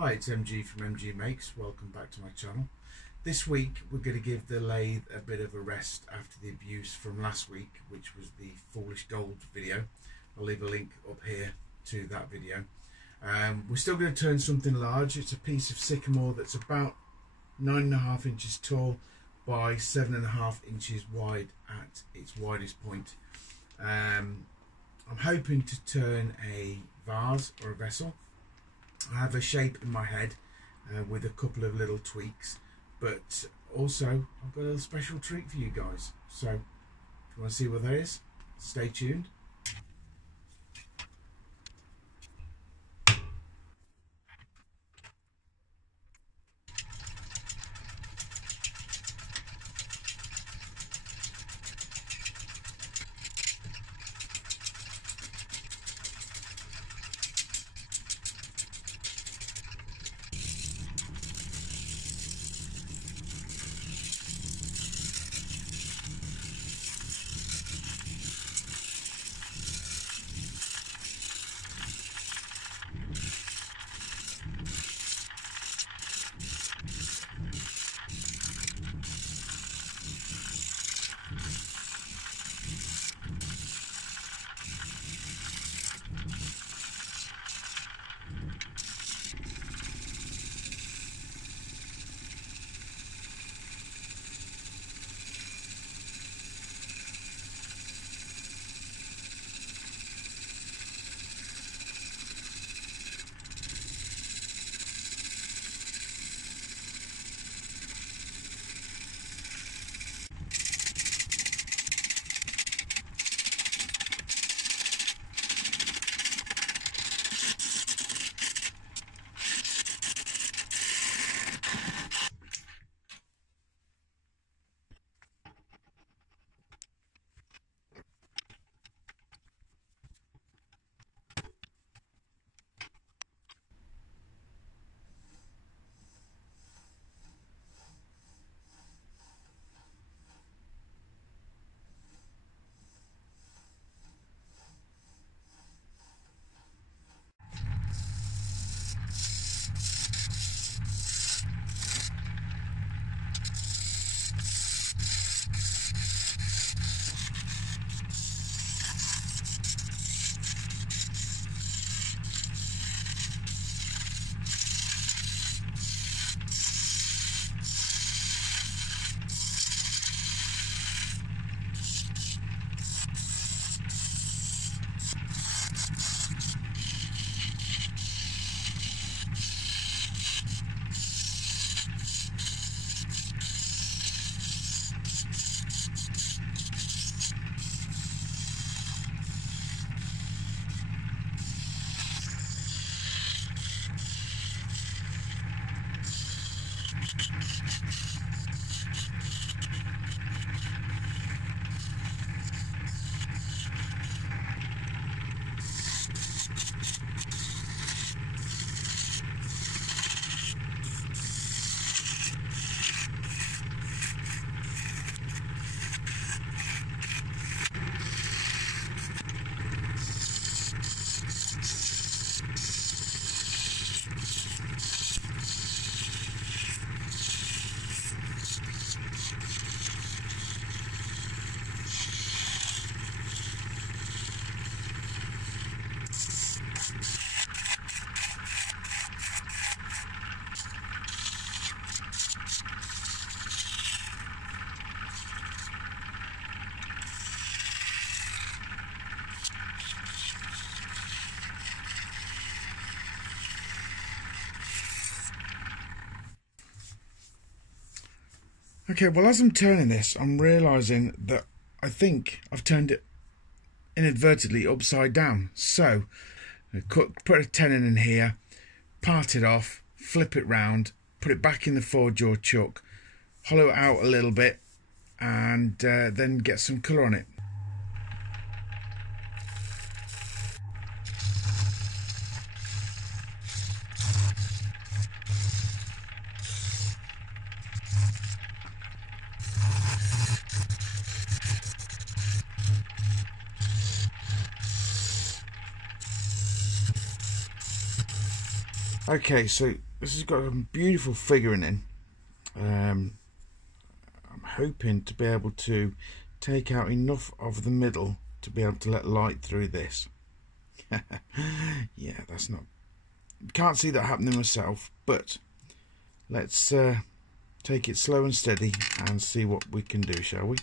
Hi, it's MG from MG Makes. Welcome back to my channel. This week we're going to give the lathe a bit of a rest after the abuse from last week, which was the Foolish Gold video. I'll leave a link up here to that video. We're still going to turn something large. It's a piece of sycamore that's about 9.5 inches tall by 7.5 inches wide at its widest point. I'm hoping to turn a vase or a vessel. I have a shape in my head with a couple of little tweaks, but also I've got a little special treat for you guys. So if you want to see what that is, stay tuned. Okay, well, as I'm turning this, I'm realising that I think I've turned it inadvertently upside down. So, put a tenon in here, part it off, flip it round, put it back in the 4-jaw chuck, hollow it out a little bit, and then get some colour on it. Okay, so this has got a beautiful figuring in. I'm hoping to be able to take out enough of the middle to be able to let light through this. Yeah, that's not, can't see that happening myself, but let's take it slow and steady and see what we can do, shall we?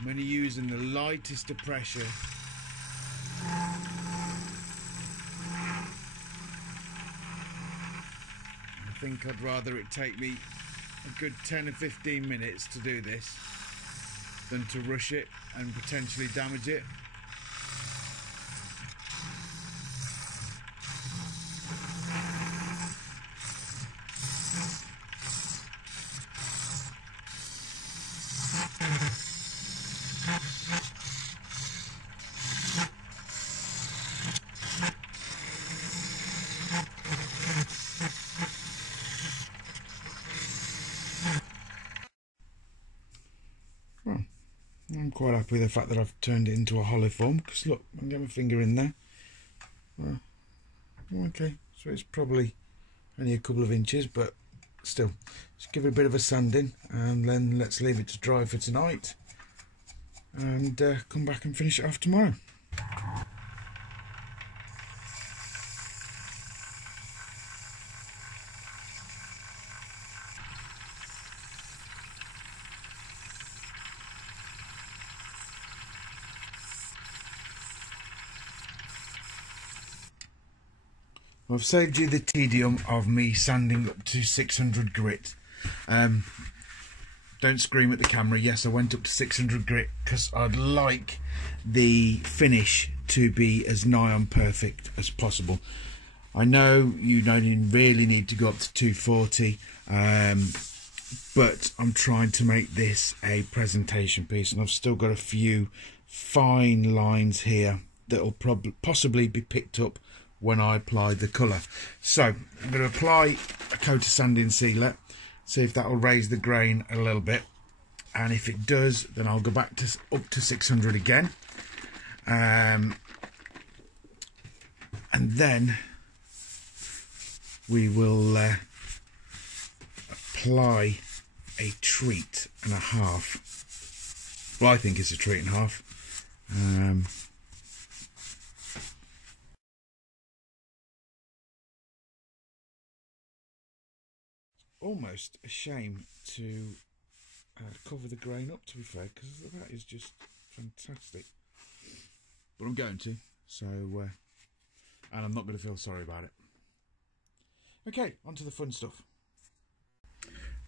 I'm only using the lightest of pressure. I think I'd rather it take me a good 10 or 15 minutes to do this than to rush it and potentially damage it. I'm quite happy with the fact that I've turned it into a hollow form, because look, I can get my finger in there. Okay, so it's probably only a couple of inches, but still, just give it a bit of a sanding, and then let's leave it to dry for tonight, and come back and finish it off tomorrow. I've saved you the tedium of me sanding up to 600 grit. Don't scream at the camera. Yes, I went up to 600 grit because I'd like the finish to be as nigh on perfect as possible. I know you don't really need to go up to 240, but I'm trying to make this a presentation piece, and I've still got a few fine lines here that will possibly be picked up when I apply the colour. So I'm going to apply a coat of sanding sealer, see if that will raise the grain a little bit, and if it does, then I'll go back to up to 600 again, and then we will apply a treat and a half. Well, I think it's a treat and a half. Almost a shame to cover the grain up, to be fair, because that is just fantastic. But I'm going to, so and I'm not going to feel sorry about it. Okay, on to the fun stuff.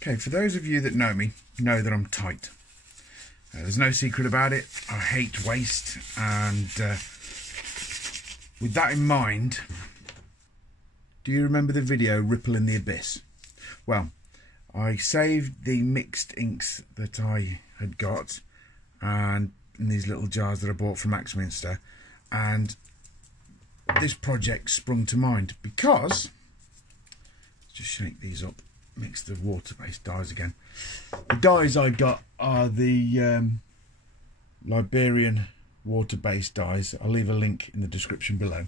Okay, for those of you that know me, know that I'm tight. There's no secret about it. I hate waste, and with that in mind, do you remember the video Ripple in the Abyss? Well, I saved the mixed inks that I had got, and in these little jars that I bought from Axminster, and this project sprung to mind because, let's just shake these up, mix the water-based dyes again. The dyes I got are the Liberon water-based dyes. I'll leave a link in the description below.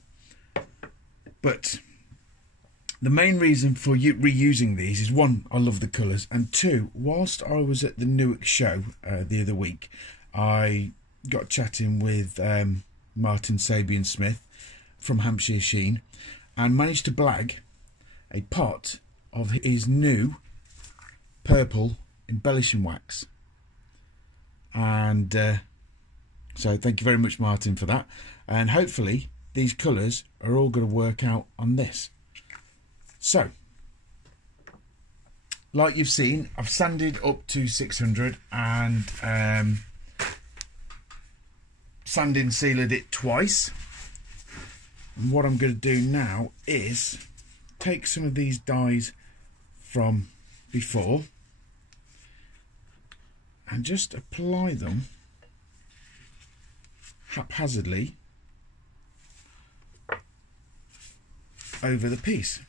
But the main reason for reusing these is, one, I love the colours, and two, whilst I was at the Newark show the other week, I got chatting with Martin Smith from Hampshire Sheen, and managed to blag a pot of his new purple embellishing wax. And so thank you very much, Martin, for that, and hopefully these colours are all going to work out on this. So, like you've seen, I've sanded up to 600 and sanding sealed it twice. And what I'm going to do now is take some of these dyes from before and just apply them haphazardly over the piece.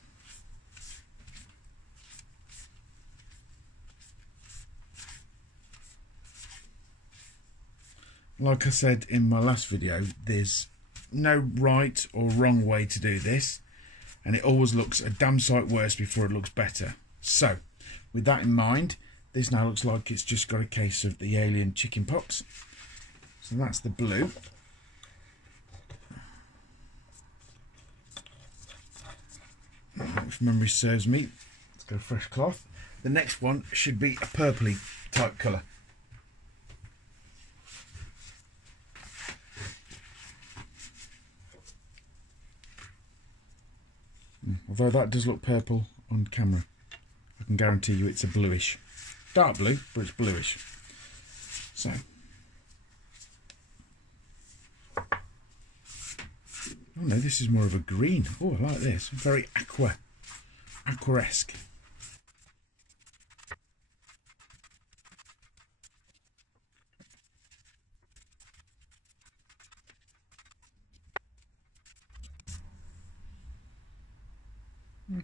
Like I said in my last video, there's no right or wrong way to do this, and it always looks a damn sight worse before it looks better. So with that in mind, this now looks like it's just got a case of the alien chicken pox. So that's the blue. If memory serves me, let's go fresh cloth. The next one should be a purpley type colour. Although that does look purple on camera, I can guarantee you it's a bluish. Dark blue, but it's bluish. So, oh no, this is more of a green. Oh, I like this. Very aqua-esque.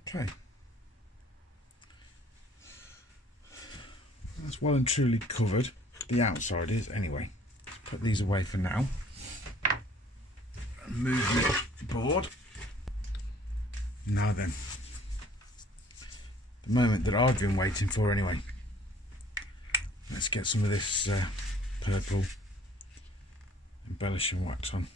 Okay. That's well and truly covered. The outside is, anyway. Let's put these away for now. Move the board. Now then, the moment that I've been waiting for anyway. Let's get some of this purple embellishing wax on.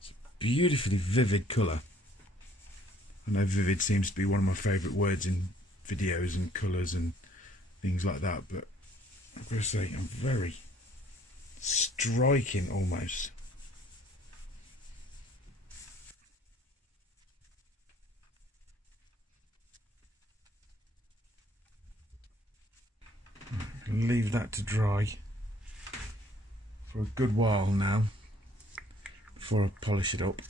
It's a beautifully vivid colour. I know vivid seems to be one of my favourite words in videos and colours and things like that, but I've got to say, I'm very striking almost. Leave that to dry for a good while now before I polish it up.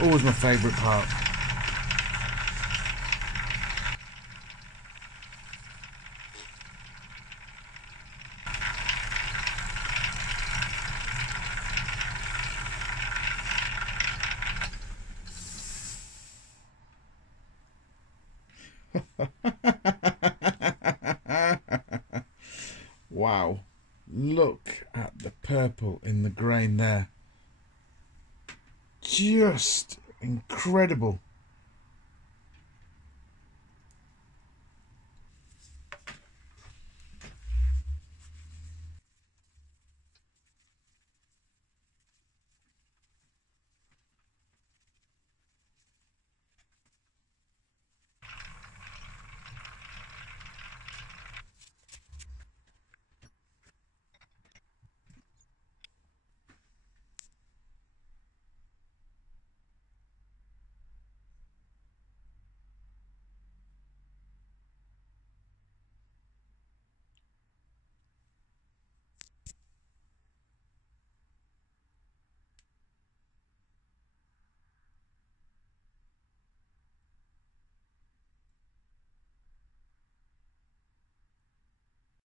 Always my favourite part. Wow, look at the purple in the grain there. Just incredible.